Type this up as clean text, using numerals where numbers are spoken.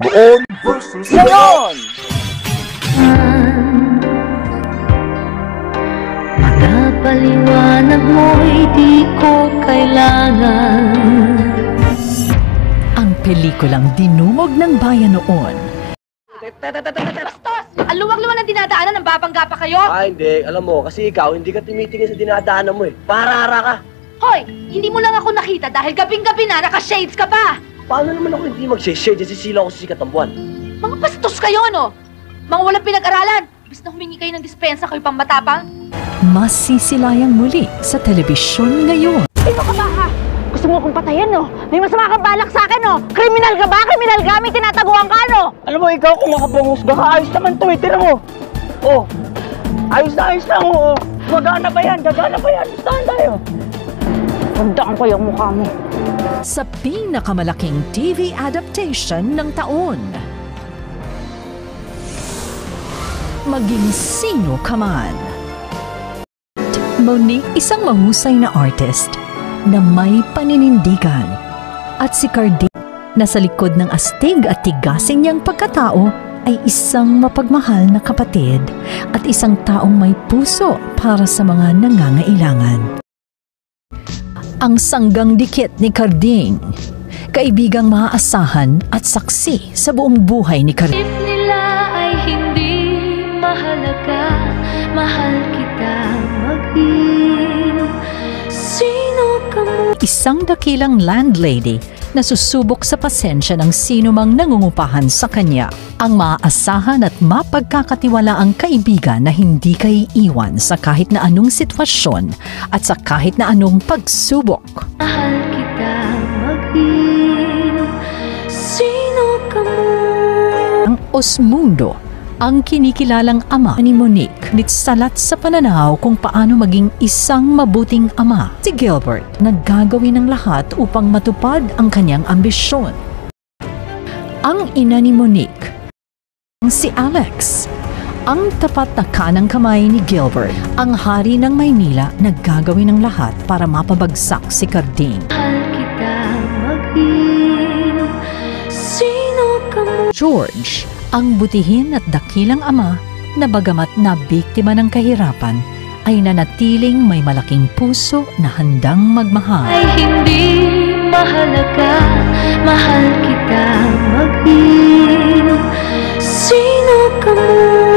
Noon versus Ngayon! Paliwanag mo'y di ko kailangan. Ang pelikulang dinumog ng bayan noon. Bastos! Ang luwag-luwag ng dinadaanan, ng babangga pa kayo? Hindi. Alam mo, kasi ikaw, hindi ka tumitingin sa dinadaanan mo eh. Parara ka. Hoy, hindi mo lang ako nakita dahil gabing-gabi na naka-shades ka pa! Paano naman ako hindi mag-share? Sisila ko sa sikat ng buwan. Mga bastos kayo, no? Mga walang pinag-aralan. Bis na humingi kayo ng dispensa, kayo pang matapang. Masisilayang muli sa telebisyon ngayon. Sino ka ba, ha? Gusto mo akong patayin, no? May masama kang balak sa akin, no? Kriminal ka ba? Kriminal ka? May tinataguan ka, no? Alam mo, ikaw kung makapanghusga ka, ayos naman to eh. Tira mo. Oh, ayos na oh. Gagana pa yan. Gustahan tayo. Tandaan ko yung mukha mo. Sa pinakamalaking TV adaptation ng taon. Maging sino ka man. Monique, isang mahusay na artist na may paninindigan. At si Carding, na sa likod ng astig at tigasing niyang pagkatao, ay isang mapagmahal na kapatid at isang taong may puso para sa mga nangangailangan. Ang sanggang dikit ni Carding, kaibigang maaasahan at saksi sa buong buhay ni Carding. If nila ay hindi mahalaga, mahal kita mag-inom. Sino ka mo? Isang dakilang landlady na susubok sa pasensya ng sino mang nangungupahan sa kanya. Ang maaasahan at mapagkakatiwalaang kaibigan na hindi kaiiwan sa kahit na anong sitwasyon at sa kahit na anong pagsubok. Mahal kita mag-inom. Sino ka mo? Ang Osmundo, ang kinikilalang ama ni Monique, nitsalat sa pananaw kung paano maging isang mabuting ama. Si Gilbert, naggagawin ng lahat upang matupad ang kanyang ambisyon. Ang ina ni Monique, si Alex, ang tapat na kanang kamay ni Gilbert, ang hari ng Maynila, naggagawin ng lahat para mapabagsak si Carding. Mahal kita mag-inom. Sino ka mo? George, ang butihin at dakilang ama na bagamat na biktima ng kahirapan ay nanatiling may malaking puso na handang magmahal. Ay hindi mahalaga, mahal kita mag-inom. Sino ka mo?